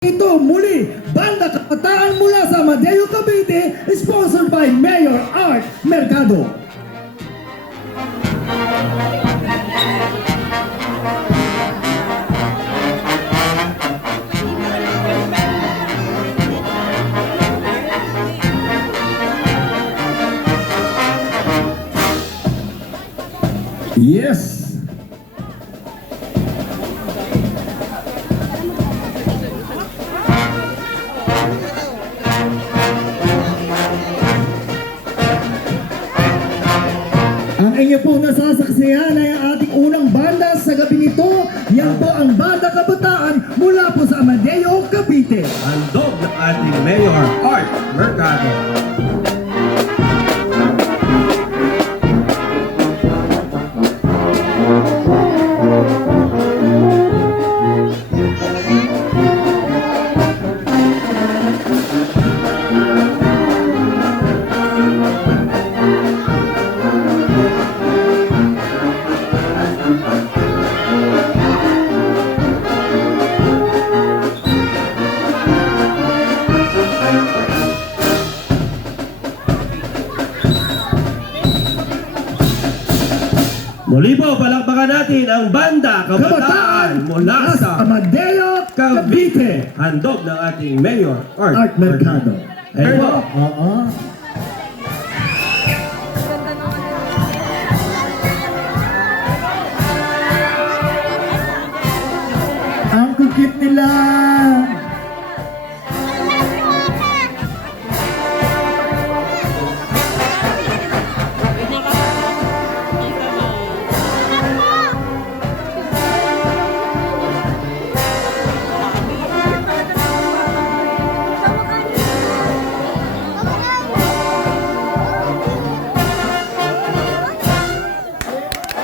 Ito muli, Banda Kabataan mula sa Amadeo, Cavite, sponsored by Mayor Art Mercado. Yes! Ang inyo po nasasaksihan ay ang ating unang banda sa gabi nito. Yan po ang Banda Kabataan mula po sa Amadeo, Cavite. Handog ng ating Mayor Art Mercado. Muli po, palakpakan natin ang Banda Kabataan mula sa Amadeo, Cavite. handog ng ating Mayor Art Mercado. Ayun po. Oo. Ang kukit nila.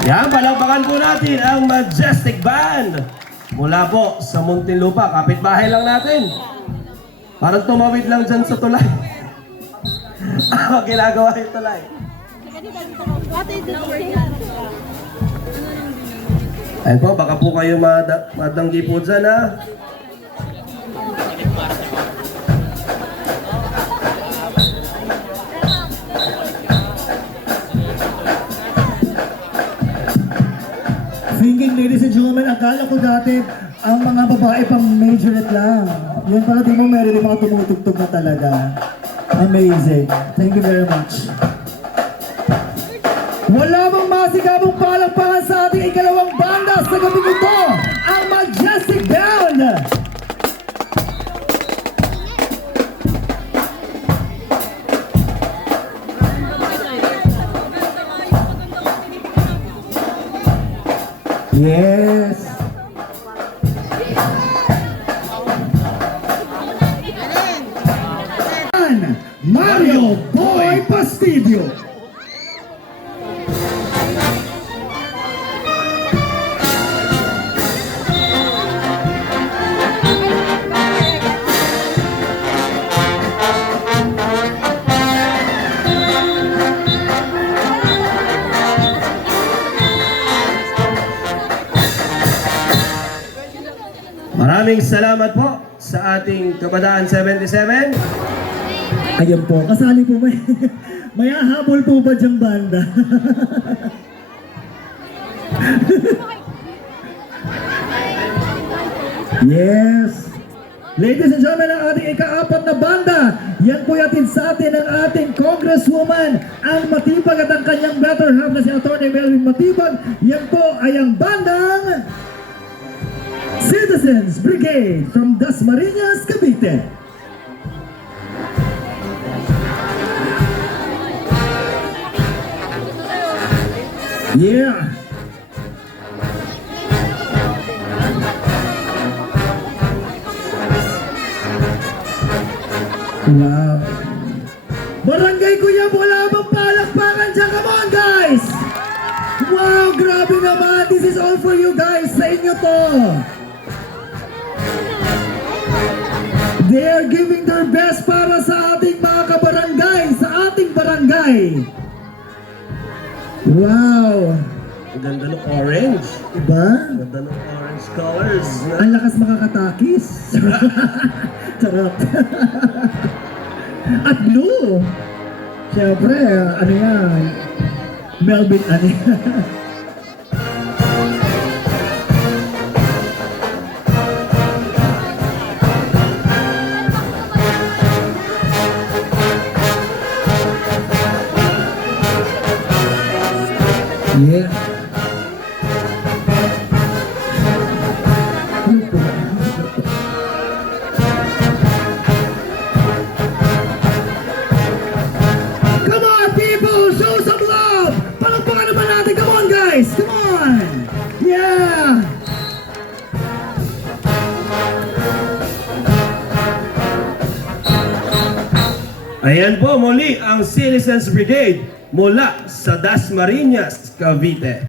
Yan, palakpakan po natin ang Majestic Band mula po sa Muntinlupa. Kapitbahay lang natin. Parang tumawid lang dyan sa tulay. Ginagawa yung tulay. Ayun po, baka po kayo madanggi po dyan, ha? Thinking, ladies and gentlemen, akala ko dati ang mga babae pang majorette lang. Yan pala, di mo meron yung mga tumutugtog na talaga. Amazing. Thank you very much. Wala bang masigabong palakpakan sa ating ikalawang banda sa gabi nito, ang Majestic Band! Yes! Mario Boy Pastidio! Maraming salamat po sa ating Kabataan 77. Ayan po, kasali po may, may hahabol po ba diyang banda? Yes! Ladies and gentlemen, ang ating ika-apat na banda, yan po yatin sa atin ang ating Congresswoman, ang matibag at ang kanyang better half na si Atty. Melvin Matibag. Yan po ay ang bandang Citizens Brigade from Dasmariñas, Cavite. Yeah. Wow. Barangay Kuya, wala bang palakpakan dyan? Come on, guys! Wow, grabe naman. This is all for you guys. Sa inyo to. They are giving their best para sa ating mga kabarangay, sa ating barangay. Wow! Ang ganda ng orange. Diba? Ang ganda ng orange. Orange colors. Ang lakas makakatakis. Charot. At blue. Siyempre, ano yan? Melvin, ano yan? Yeah. Come on, people! Show some love! Palakpakan naman natin! Come on, guys! Come on! Yeah! Ayan po muli ang Citizens Brigade mula sa Dasmariñas, Cavite.